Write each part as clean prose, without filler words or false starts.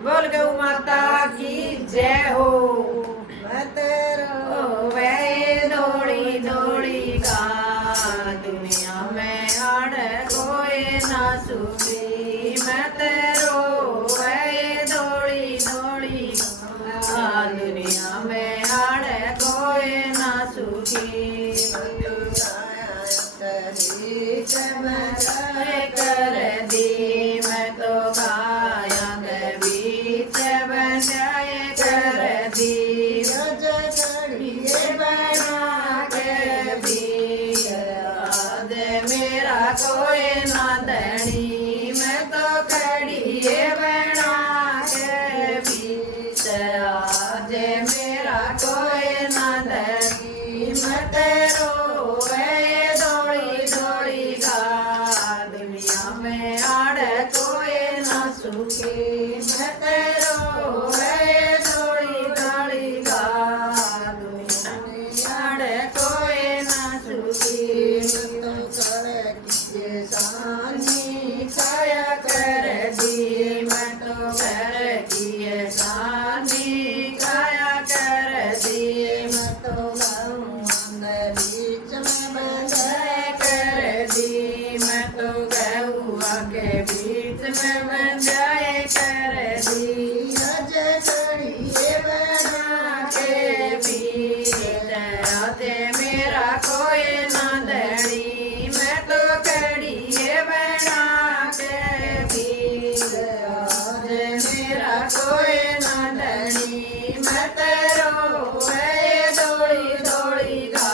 बोल गौ माता की जय हो। मैं तेरो वे दौड़ी दौड़ी गा दुनिया में आड़ कोई ना सुखी। मैं तेरो वे दौड़ी दौड़ी गा दुनिया में आड़ कोई ना सुखी। कर दी मैं तो गाया के बीच बजाए कर दी बना के भी आज मेरा कोई ना धनी। मैं तो खड़ी बना के बीच आज मेरा कोई ना धनी। मैं तेरो दौड़ी दौड़ी गा दुनिया में आड़ कोई ना सुखी। मैं तेरो दौड़ी दौड़ी गा दुनिया में आड़ कोई ना सुखी। सानी खाया कर दी मैं तो घर की सानी खाया कर दी। मैं तो बीच में बंधाए कर दी। मैं तो गहुआ के बीच में बंधाए कर दी। आज कड़िए बना के भी आते मेरा कोई ना धनी। मैं तो कड़िए बना के भी आज मेरा कोई ना धनी। मैं तेरो दौड़ी दौड़ी गा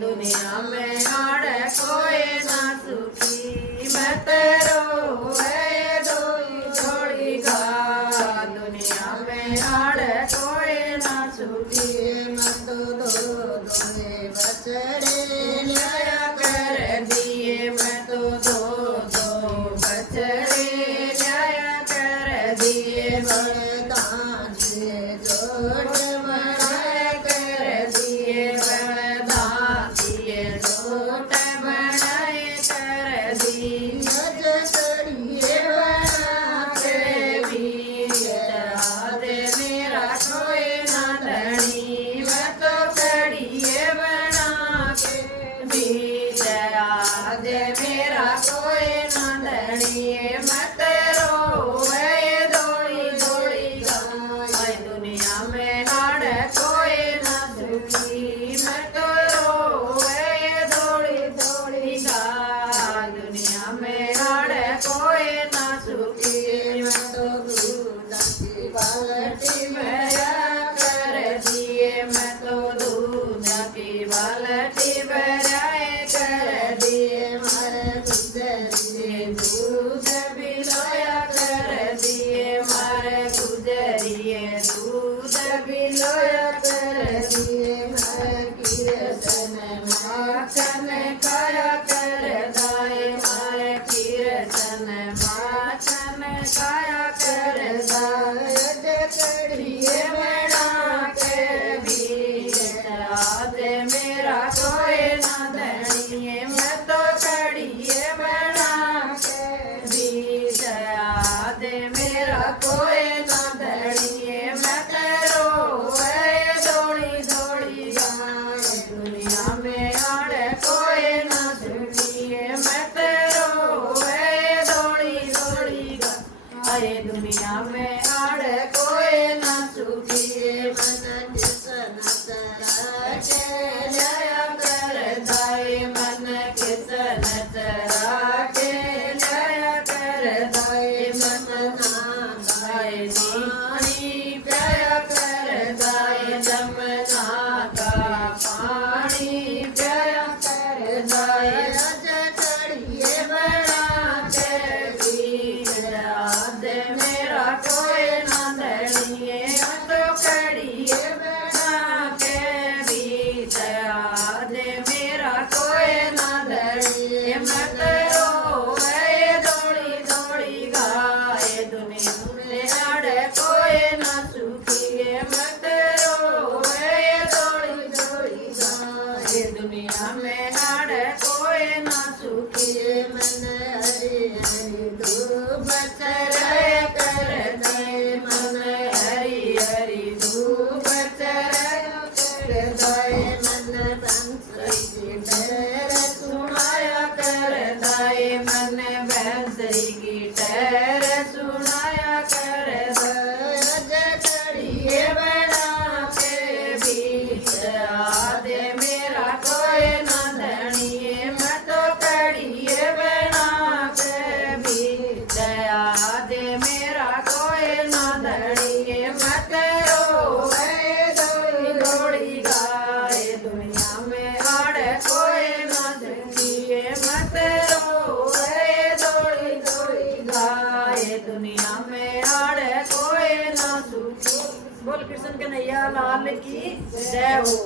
दुनिया में आड़ कोई ना सुखी। मैं तेरो दौड़ी दौड़ी गा दुनिया में आड़ कोई ना सुखी। मैं तो दो बछड़े लाया कर दिए। मैं तो दो बछड़े लाया कर दिए। बड़दान से जोड़ बनाया कर दिए। बड़दान दिए जोट बनाए कर दी। कड़िए बना के भी दे मेरा कोई ना धनी। मैं तो कड़िए बना के भी दे मेरा कोई ना धनी। मैं तेरो दौड़ी दौड़ी गा दुनिया में आड़ कोई ना सुखी। मैं तेरो दौड़ी दौड़ी गा दुनिया में आड़ कोई ना सुखी। मैं तो दूध की बाल्टी भरा कर दिए। मैं तो दूध की बाल्टी भराए कर दिए। मारे गुजरिए दूध बिलोया कर दिए। मारे गुजरिए दूध बिलोया कर दिए। मारे कीर्तन माखन खाया कर दाए। मारे कीर्तन माखन खाया कर दाए। कड़िए बना के भी दे मेरा कोई ना धनी। मैं तो कड़िए बना के भी दे मेरा कोई ना धनी। मैं तेरो दौड़ी दौड़ी गा दुनिया में आड़ कोई ना सुखी। मैं तेरो दौड़ी दौड़ी गा दुनिया में आड़ कोई ना सुखी। मन किसन चरा के जाया कर दाए। मन किसन चरा के जाया कर दाए। मन नाय पानी प्याया कर दाए। जमना का पानी प्याया कर दाए। आज कड़िए बना के भी दे मेरा कोई ना धनी। तो कड़िए बना के भी दे मेरा कोई ना धनी। मैं तेरो दौड़ी दौड़ी गाए दुनिया में आड़ कोई ना सुखी। मैं तेरो दौड़ी दौड़ी गाए दुनिया में आड़ कोई ना सुखी। मन हरि हरि तू बचर कर दे। घड़ी की टहर सुनाया कर अज ये बना के बीच आदे मेरा कोई न धनिए मैं तो कड़िए बना के बीच आदे मेरा कोई न धनिए मैं तेरो है दौड़ी दौड़ी गाए दुनिया में आड़े कोई न धनिए मैं तेरो है दौड़ी दौड़ी गाए दुनिया में आड़े कोई न सुखी। बोल कृष्ण कन्हैया लाल की जय हो।